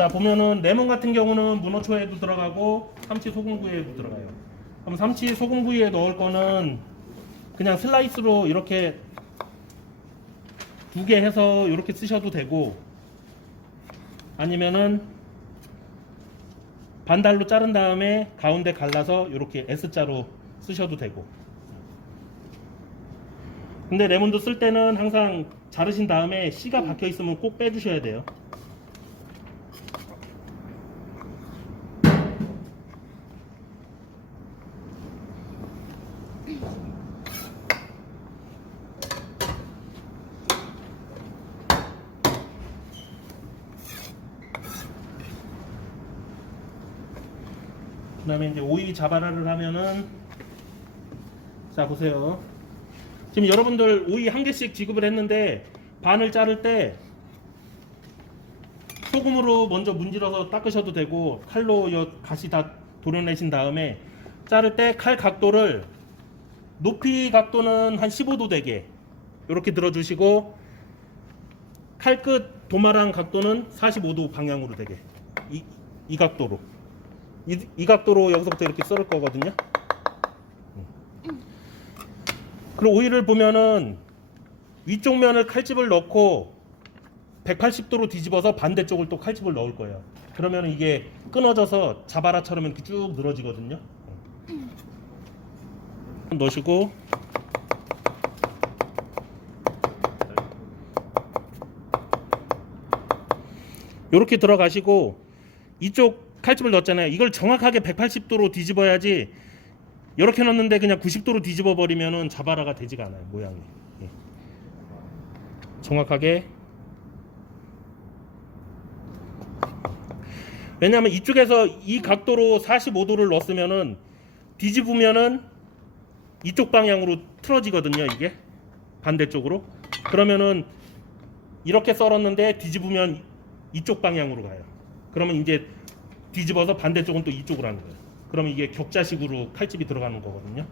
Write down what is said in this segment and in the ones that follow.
자, 보면은 레몬 같은 경우는 문어초에도 들어가고 삼치 소금구이에도 들어가요. 그럼 삼치 소금구이에 넣을 거는 그냥 슬라이스로 이렇게 2개 해서 이렇게 쓰셔도 되고, 아니면은 반달로 자른 다음에 가운데 갈라서 이렇게 S자로 쓰셔도 되고. 근데 레몬도 쓸 때는 항상 자르신 다음에 씨가 박혀 있으면 꼭 빼주셔야 돼요. 그 다음에 이제 오이 자바라를 하면은, 자 보세요. 지금 여러분들 오이 1개씩 지급을 했는데 반을 자를 때 소금으로 먼저 문질러서 닦으셔도 되고, 칼로 요 가시 다 도려내신 다음에 자를 때 칼 각도를, 높이 각도는 한 15도 되게 이렇게 들어주시고, 칼 끝 도마랑 각도는 45도 방향으로 되게, 이 각도로, 이 각도로 여기서부터 이렇게 썰을 거거든요. 그리고 오이를 보면은 위쪽 면을 칼집을 넣고 180도로 뒤집어서 반대쪽을 또 칼집을 넣을 거예요. 그러면 이게 끊어져서 자바라처럼 이렇게 쭉 늘어지거든요. 넣으시고, 이렇게 들어가시고, 이쪽 칼집을 넣었잖아요. 이걸 정확하게 180도로 뒤집어야지, 이렇게 넣는데 그냥 90도로 뒤집어 버리면은 자바라가 되지가 않아요, 모양이. 예. 정확하게. 왜냐하면 이쪽에서 이 각도로 45도를 넣었으면은 뒤집으면은 이쪽 방향으로 틀어지거든요, 이게 반대쪽으로. 그러면은 이렇게 썰었는데 뒤집으면 이쪽 방향으로 가요. 그러면 이제 뒤집어서 반대쪽은 또 이쪽으로 하는 거예요. 그러면 이게 격자식으로 칼집이 들어가는 거거든요.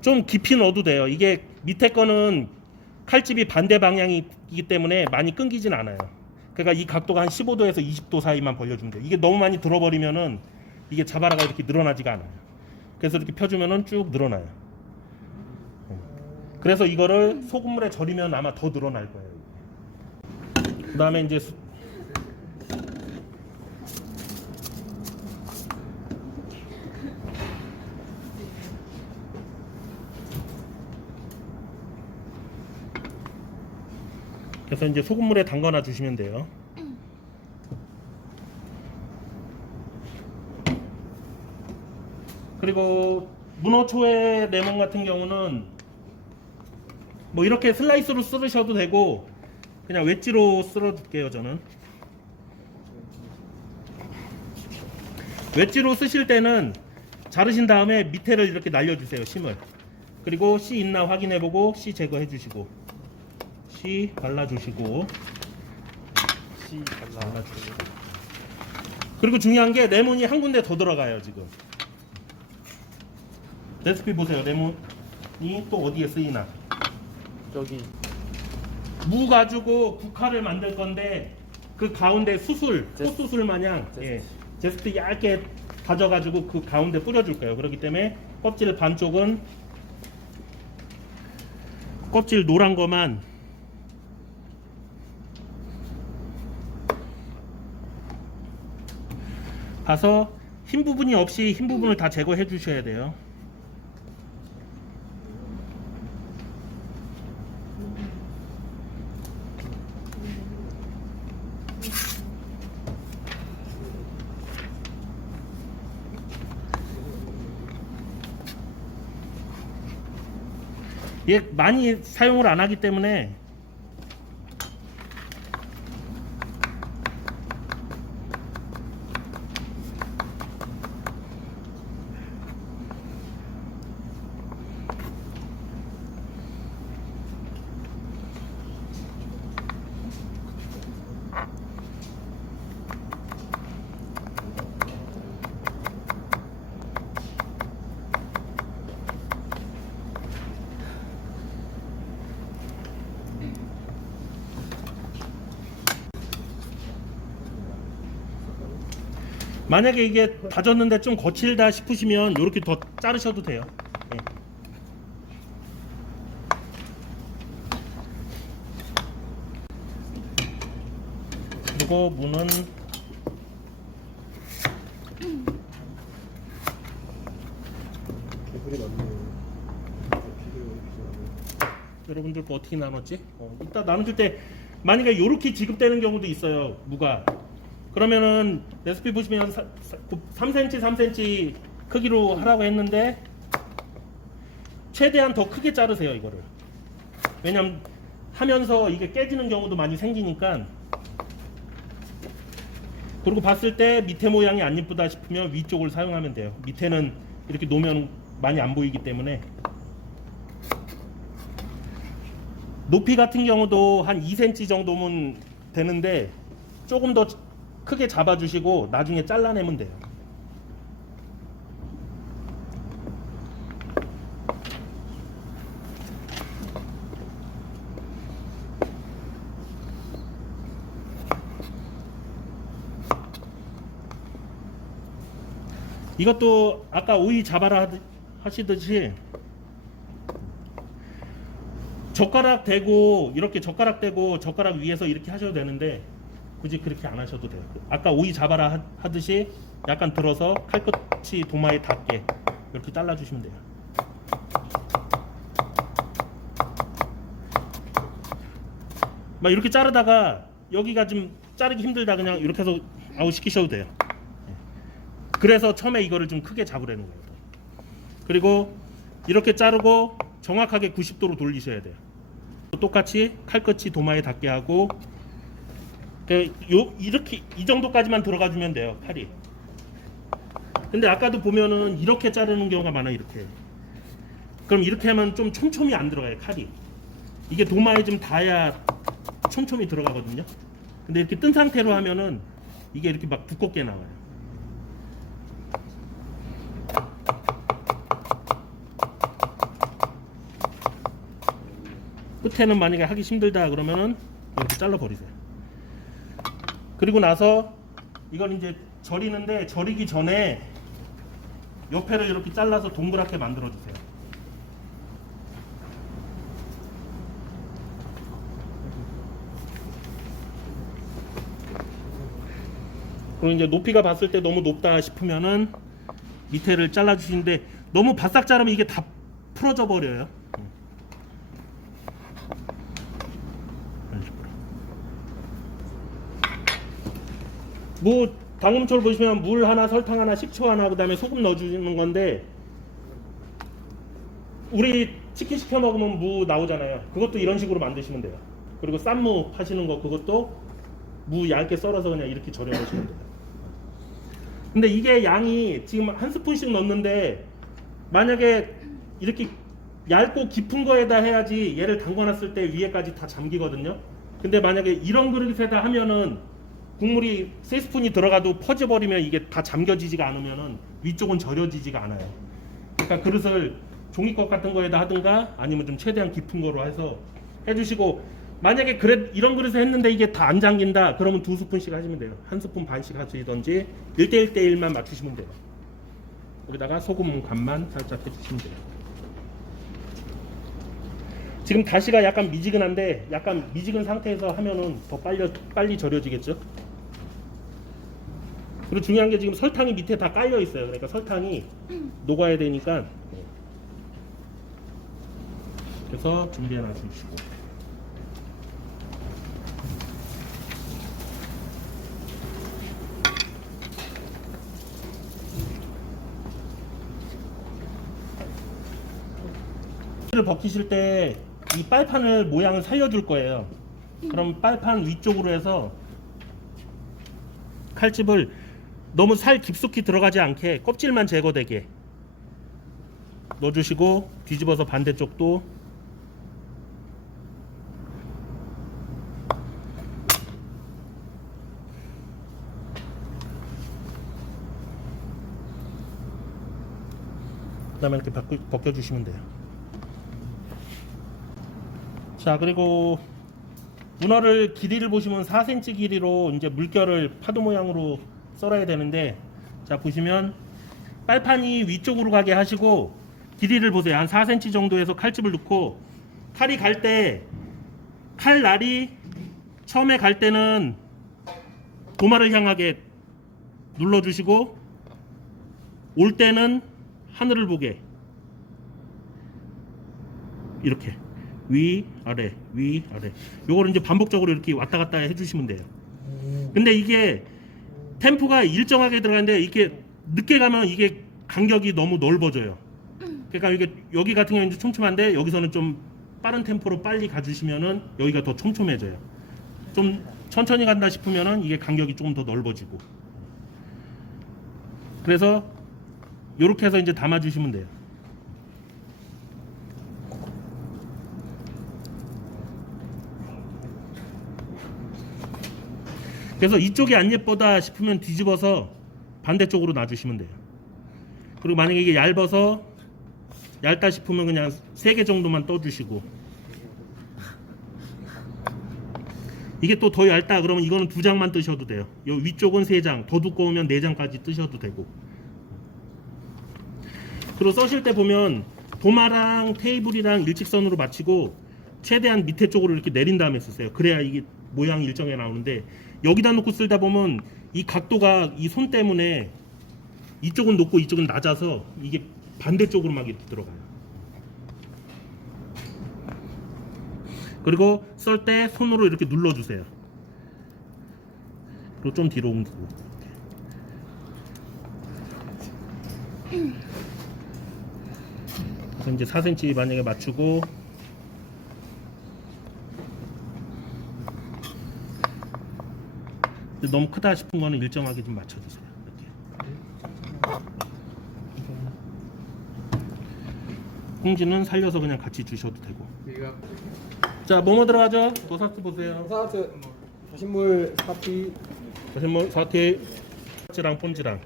좀 깊이 넣어도 돼요. 이게 밑에 거는 칼집이 반대 방향이기 때문에 많이 끊기진 않아요. 그러니까 이 각도가 한 15도에서 20도 사이만 벌려주면 돼요. 이게 너무 많이 들어버리면은 이게 자바라가 이렇게 늘어나지가 않아요. 그래서 이렇게 펴주면은 쭉 늘어나요. 그래서 이거를 소금물에 절이면 아마 더 늘어날 거예요. 그 다음에 이제 그래서 이제 소금물에 담가놔 주시면 돼요. 그리고 문어초의 레몬 같은 경우는 뭐 이렇게 슬라이스로 썰으셔도 되고, 그냥 웨지로 썰어줄게요. 저는 웨지로 쓰실 때는 자르신 다음에 밑에를 이렇게 날려주세요, 심을. 그리고 씨 있나 확인해보고 씨 제거해주시고, 씨 발라주시고, 씨 발라주시고. 그리고 중요한 게 레몬이 한 군데 더 들어가요. 지금 레시피 보세요. 레몬이 또 어디에 쓰이나. 여기 무 가지고 국화를 만들 건데, 그 가운데 수술, 꽃수술 마냥 제스트 얇게 다져가지고 그 가운데 뿌려줄 거예요. 그렇기 때문에 껍질 반쪽은, 껍질 노란 거만 봐서 흰 부분이 없이 흰 부분을 다 제거해 주셔야 돼요. 얘 많이 사용을 안 하기 때문에 만약에 이게 다졌는데 좀 거칠다 싶으시면 이렇게 더 자르셔도 돼요. 예. 그리고 무는 개불이 많네요. 여러분들 거 어떻게 나눴지? 이따 나눠줄 때 만약에 이렇게 지급되는 경우도 있어요. 무가. 그러면은 레시피 보시면 3cm 3cm 크기로 하라고 했는데 최대한 더 크게 자르세요 이거를. 왜냐면 하면서 이게 깨지는 경우도 많이 생기니까. 그리고 봤을 때 밑에 모양이 안 예쁘다 싶으면 위쪽을 사용하면 돼요. 밑에는 이렇게 놓으면 많이 안 보이기 때문에. 높이 같은 경우도 한 2cm 정도면 되는데 조금 더 크게 잡아주시고 나중에 잘라내면 돼요. 이것도 아까 오이 잡아라 하시듯이 젓가락 대고 이렇게 젓가락 대고 젓가락 위에서 이렇게 하셔도 되는데 굳이 그렇게 안 하셔도 돼요. 아까 오이 잡아라 하듯이 약간 들어서 칼끝이 도마에 닿게 이렇게 잘라주시면 돼요. 막 이렇게 자르다가 여기가 좀 자르기 힘들다 그냥 이렇게 해서 아웃 시키셔도 돼요. 그래서 처음에 이거를 좀 크게 잡으라는 거예요. 그리고 이렇게 자르고 정확하게 90도로 돌리셔야 돼요. 똑같이 칼끝이 도마에 닿게 하고 이렇게 이 정도까지만 들어가 주면 돼요. 칼이. 근데 아까도 보면은 이렇게 자르는 경우가 많아요. 이렇게. 그럼 이렇게 하면 좀 촘촘히 안 들어가요. 칼이. 이게 도마에 좀 닿아야 촘촘히 들어가거든요. 근데 이렇게 뜬 상태로 하면은 이게 이렇게 막 두껍게 나와요. 끝에는 만약에 하기 힘들다 그러면은 이렇게 잘라 버리세요. 그리고 나서 이건 이제 절이는데 절이기 전에 옆에를 이렇게 잘라서 동그랗게 만들어 주세요. 그리고 이제 높이가 봤을 때 너무 높다 싶으면은 밑에를 잘라 주시는데 너무 바싹 자르면 이게 다 풀어져 버려요. 뭐 당금초를 보시면 물 하나, 설탕 하나, 식초 하나, 그 다음에 소금 넣어주는 건데 우리 치킨 시켜 먹으면 무 나오잖아요. 그것도 이런 식으로 만드시면 돼요. 그리고 쌈무 파시는 거 그것도 무 얇게 썰어서 그냥 이렇게 절여 놓으시면 돼요. 근데 이게 양이 지금 한 스푼씩 넣는데 만약에 이렇게 얇고 깊은 거에다 해야지 얘를 담궈놨을 때 위에까지 다 잠기거든요. 근데 만약에 이런 그릇에다 하면은 국물이 3스푼이 들어가도 퍼져버리면 이게 다 잠겨지지가 않으면은 위쪽은 절여지지가 않아요. 그러니까 그릇을 종이컵 같은 거에다 하든가 아니면 좀 최대한 깊은 거로 해서 해주시고 만약에 이런 그릇에 했는데 이게 다 안 잠긴다 그러면 2스푼씩 하시면 돼요. 1스푼 반씩 하시던지 1대1대1만 맞추시면 돼요. 여기다가 소금 간만 살짝 해주시면 돼요. 지금 다시가 약간 미지근한데 약간 미지근 상태에서 하면은 더 빨리 절여지겠죠. 그리고 중요한 게 지금 설탕이 밑에 다 깔려 있어요. 그러니까 설탕이 녹아야 되니까 그래서 준비해 놔주시고 를 벗기실 때 이 빨판을 모양을 살려줄 거예요. 그럼 빨판 위쪽으로 해서 칼집을 너무 살 깊숙이 들어가지 않게 껍질만 제거되게 넣어주시고 뒤집어서 반대쪽도 그 다음에 이렇게 벗겨주시면 돼요. 자, 그리고 문어를 길이를 보시면 4cm 길이로 이제 물결을 파도 모양으로 썰어야 되는데 자 보시면 빨판이 위쪽으로 가게 하시고 길이를 보세요. 한 4cm 정도에서 칼집을 넣고 칼이 갈 때 칼날이 처음에 갈 때는 도마를 향하게 눌러주시고 올 때는 하늘을 보게 이렇게 위 아래 위 아래 요거를 이제 반복적으로 이렇게 왔다 갔다 해주시면 돼요. 근데 이게 템포가 일정하게 들어가는데 이게 늦게 가면 이게 간격이 너무 넓어져요. 그러니까 이게 여기 같은 경우는 촘촘한데 여기서는 좀 빠른 템포로 빨리 가주시면은 여기가 더 촘촘해져요. 좀 천천히 간다 싶으면은 이게 간격이 조금 더 넓어지고. 그래서 이렇게 해서 이제 담아주시면 돼요. 그래서 이쪽이 안 예쁘다 싶으면 뒤집어서 반대쪽으로 놔주시면 돼요. 그리고 만약에 이게 얇아서 얇다 싶으면 그냥 3개 정도만 떠주시고, 이게 또 더 얇다 그러면 이거는 2장만 뜨셔도 돼요. 요 위쪽은 3장, 더 두꺼우면 4장까지 뜨셔도 되고. 그리고 써실 때 보면 도마랑 테이블이랑 일직선으로 맞추고 최대한 밑에 쪽으로 이렇게 내린 다음에 쓰세요. 그래야 이게 모양이 일정하게 나오는데 여기다 놓고 쓸다 보면 이 각도가 이 손 때문에 이쪽은 높고 이쪽은 낮아서 이게 반대쪽으로 막 이렇게 들어가요. 그리고 썰 때 손으로 이렇게 눌러주세요. 그리고 좀 뒤로 옮기고. 그래서 이제 4cm 만약에 맞추고 너무 크다 싶은 거는 일정하게 좀 맞춰주세요. 이렇게. 콩지는 살려서 그냥 같이 주셔도 되고. 자, 뭐뭐 들어가죠? 도사스 보세요. 도사스 조신물 사피 조신물 사티 찌랑 폰지랑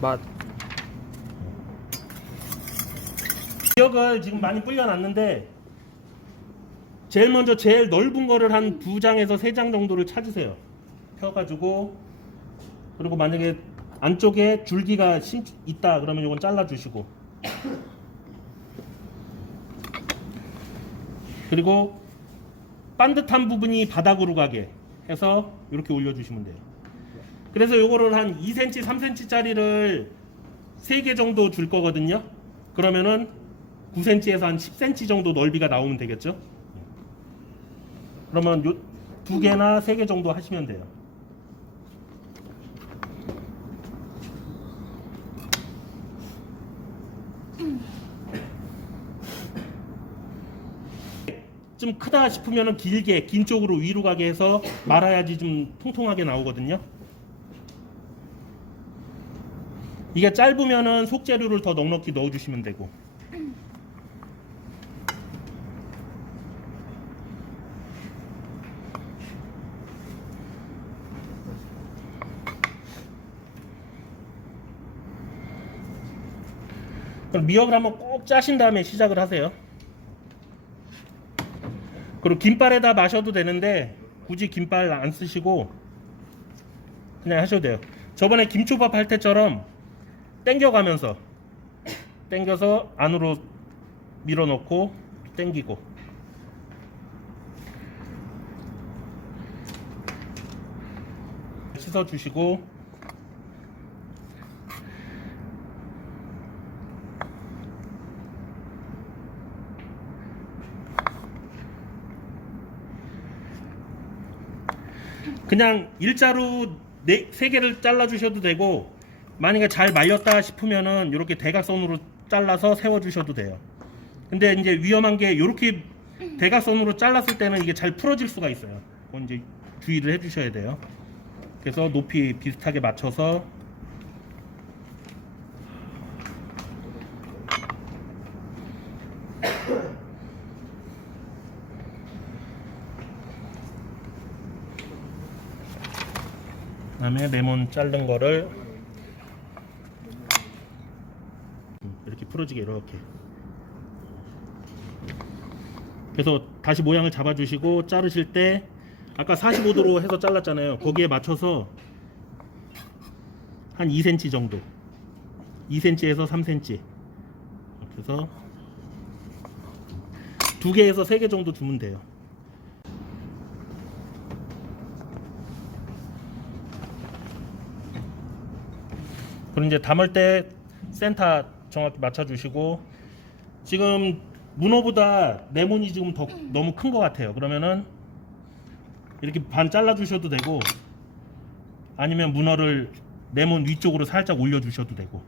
맛. 미역을 지금 많이 불려놨는데 제일 먼저 제일 넓은 거를 한 2장에서 3장 정도를 찾으세요. 펴가지고 그리고 만약에 안쪽에 줄기가 있다 그러면 이건 잘라주시고 그리고 반듯한 부분이 바닥으로 가게 해서 이렇게 올려주시면 돼요. 그래서 요거를 한 2cm, 3cm 짜리를 3개 정도 줄 거거든요. 그러면은 9cm에서 한 10cm 정도 넓이가 나오면 되겠죠. 그러면 요 2개나 3개 정도 하시면 돼요. 좀 크다 싶으면 길게 긴 쪽으로 위로 가게 해서 말아야지 좀 통통하게 나오거든요. 이게 짧으면은 속재료를 더 넉넉히 넣어주시면 되고. 그럼 미역을 한번 꼭 짜신 다음에 시작을 하세요. 그리고 김발에다 마셔도 되는데 굳이 김발 안 쓰시고 그냥 하셔도 돼요. 저번에 김초밥 할 때처럼 당겨가면서 당겨서 안으로 밀어넣고 당기고 씻어주시고 그냥 일자로 3개를 잘라주셔도 되고 만약에 잘 말렸다 싶으면은 이렇게 대각선으로 잘라서 세워주셔도 돼요. 근데 이제 위험한 게 이렇게 대각선으로 잘랐을 때는 이게 잘 풀어질 수가 있어요. 그건 이제 주의를 해주셔야 돼요. 그래서 높이 비슷하게 맞춰서 그다음에 레몬 자른 거를 이렇게 풀어지게 이렇게 그래서 다시 모양을 잡아주시고 자르실 때 아까 45도로 해서 잘랐잖아요. 거기에 맞춰서 한 2cm 정도, 2cm에서 3cm. 이렇게 해서 2개에서 3개 정도 두면 돼요. 그럼 이제 담을 때 센터 정확히 맞춰주시고, 지금 문어보다 네모니 지금 더 너무 큰 것 같아요. 그러면은 이렇게 반 잘라주셔도 되고, 아니면 문어를 네모 위쪽으로 살짝 올려주셔도 되고.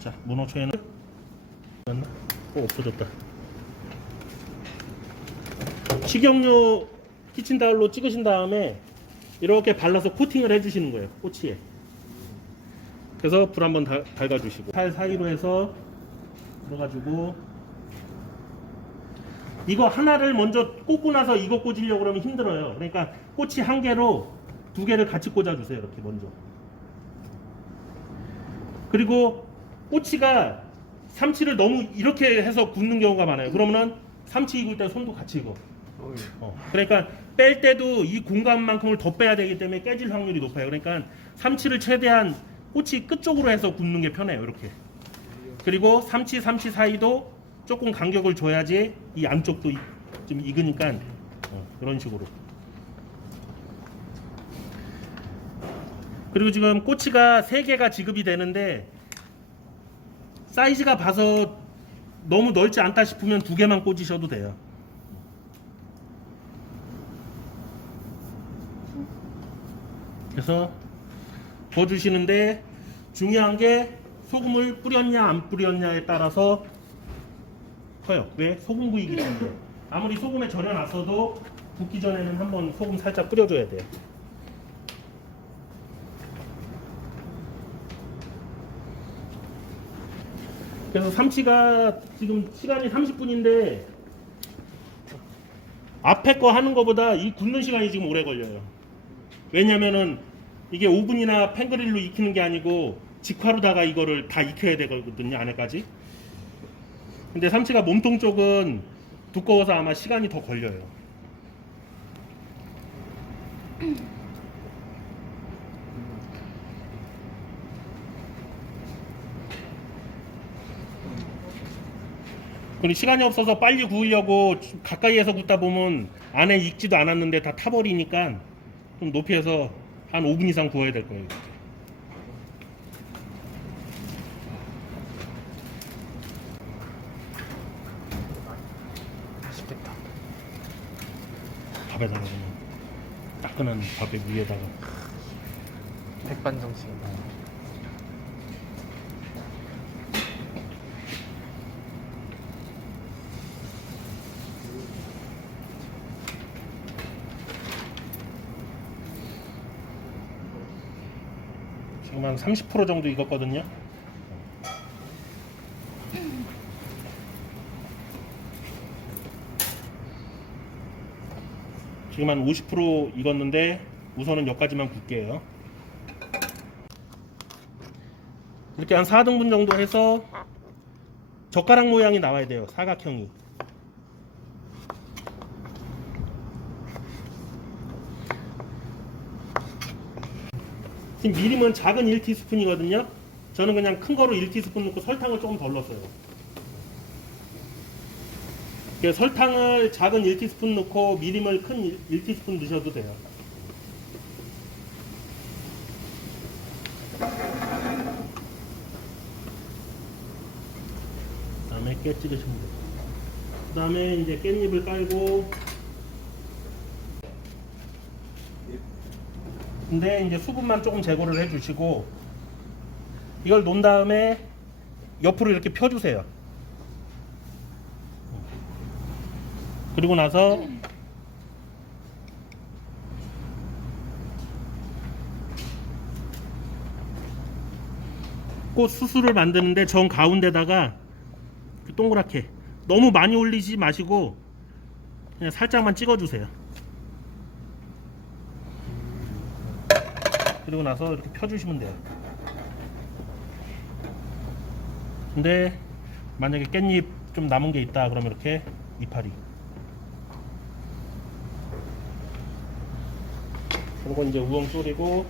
자, 문어초에는 없어졌다. 식용유 키친타올로 찍으신 다음에 이렇게 발라서 코팅을 해주시는 거예요, 꼬치에. 그래서 불 한번 밝아주시고, 칼 사이로 해서 들어가지고, 이거 하나를 먼저 꽂고 나서 이거 꽂으려고 그러면 힘들어요. 그러니까 꼬치 한 개로 2개를 같이 꽂아주세요, 이렇게 먼저. 그리고 꼬치가 삼치를 너무 이렇게 해서 굽는 경우가 많아요. 그러면은 삼치 익을 때 손도 같이 익어. 그러니까 뺄 때도 이 공간만큼을 더 빼야 되기 때문에 깨질 확률이 높아요. 그러니까 삼치를 최대한 꼬치 끝 쪽으로 해서 굽는 게 편해요, 이렇게. 그리고 삼치 사이도 조금 간격을 줘야지 이 안쪽도 좀 익으니까 이런 식으로. 그리고 지금 꼬치가 3개가 지급이 되는데, 사이즈가 봐서 너무 넓지 않다 싶으면 2개만 꽂으셔도 돼요. 그래서 구워주시는데, 중요한 게 소금을 뿌렸냐 안 뿌렸냐에 따라서 커요. 왜? 소금구이기 때문에. 아무리 소금에 절여놨어도 굽기 전에는 한번 소금 살짝 뿌려줘야 돼요. 그래서 삼치가 지금 시간이 30분인데 앞에 거 하는 거보다 이 굽는 시간이 지금 오래 걸려요. 왜냐면은 이게 오븐이나 팬그릴로 익히는 게 아니고 직화로다가 이거를 다 익혀야 되거든요, 안에까지. 근데 삼치가 몸통 쪽은 두꺼워서 아마 시간이 더 걸려요. 그리고 시간이 없어서 빨리 구우려고 가까이에서 굽다 보면 안에 익지도 않았는데 다 타버리니까 좀 높이에서 한 5분 이상 구워야 될 거예요. 맛있겠다. 밥에다가 그냥 따끈한 밥에 위에다가. 백반정식. 지금 한 30% 정도 익었거든요. 지금 한 50% 익었는데 우선은 여기까지만 굽게요. 이렇게 한 4등분 정도 해서 젓가락 모양이 나와야 돼요, 사각형이. 지금 미림은 작은 1티스푼이거든요. 저는 그냥 큰 거로 1티스푼 넣고 설탕을 조금 덜 넣었어요. 설탕을 작은 1티스푼 넣고 미림을 큰 1티스푼 넣으셔도 돼요. 그 다음에 깨 찍으시면 돼요. 그 다음에 이제 깻잎을 깔고, 근데 이제 수분만 조금 제거를 해주시고, 이걸 놓은 다음에 옆으로 이렇게 펴주세요. 그리고 나서 꽃 수술을 만드는데 정 가운데다가 동그랗게, 너무 많이 올리지 마시고 그냥 살짝만 찍어주세요. 그리고 나서 이렇게 펴주시면 돼요. 근데 만약에 깻잎 좀 남은 게 있다 그러면 이렇게 이파리, 그리고 이제 우엉 졸이고,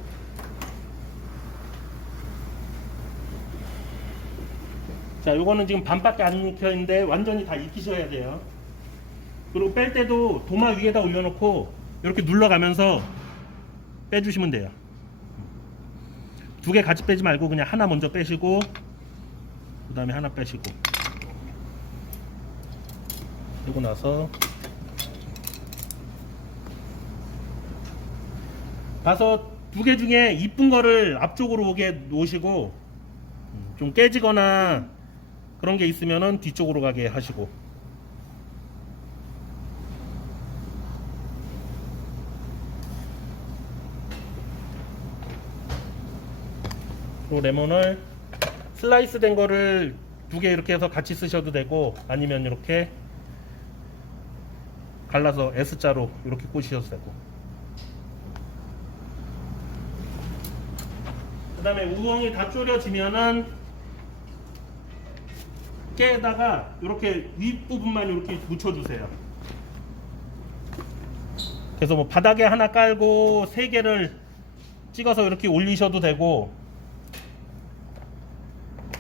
자 요거는 지금 반밖에 안 익혀 있는데 완전히 다 익히셔야 돼요. 그리고 뺄 때도 도마 위에다 올려놓고 이렇게 눌러가면서 빼주시면 돼요. 두 개 같이 빼지 말고 그냥 하나 먼저 빼시고 그 다음에 하나 빼시고, 그리고 나서 봐서 두 개 중에 이쁜 거를 앞쪽으로 오게 놓으시고, 좀 깨지거나 그런 게 있으면은 뒤쪽으로 가게 하시고. 그리고 레몬을 슬라이스 된 거를 두 개 이렇게 해서 같이 쓰셔도 되고, 아니면 이렇게 갈라서 S자로 이렇게 꽂으셔도 되고. 그 다음에 우엉이 다 졸여지면은 깨에다가 이렇게 윗부분만 이렇게 묻혀주세요. 그래서 뭐 바닥에 하나 깔고 세 개를 찍어서 이렇게 올리셔도 되고,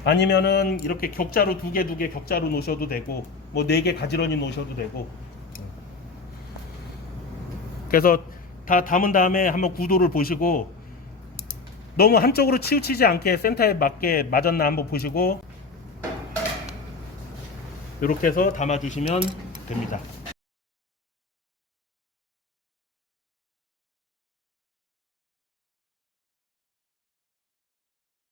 아니면은 이렇게 격자로 두 개 격자로 놓으셔도 되고, 뭐 네 개 가지런히 놓으셔도 되고. 그래서 다 담은 다음에 한번 구도를 보시고, 너무 한쪽으로 치우치지 않게 센터에 맞게 맞았나 한번 보시고, 이렇게 해서 담아 주시면 됩니다.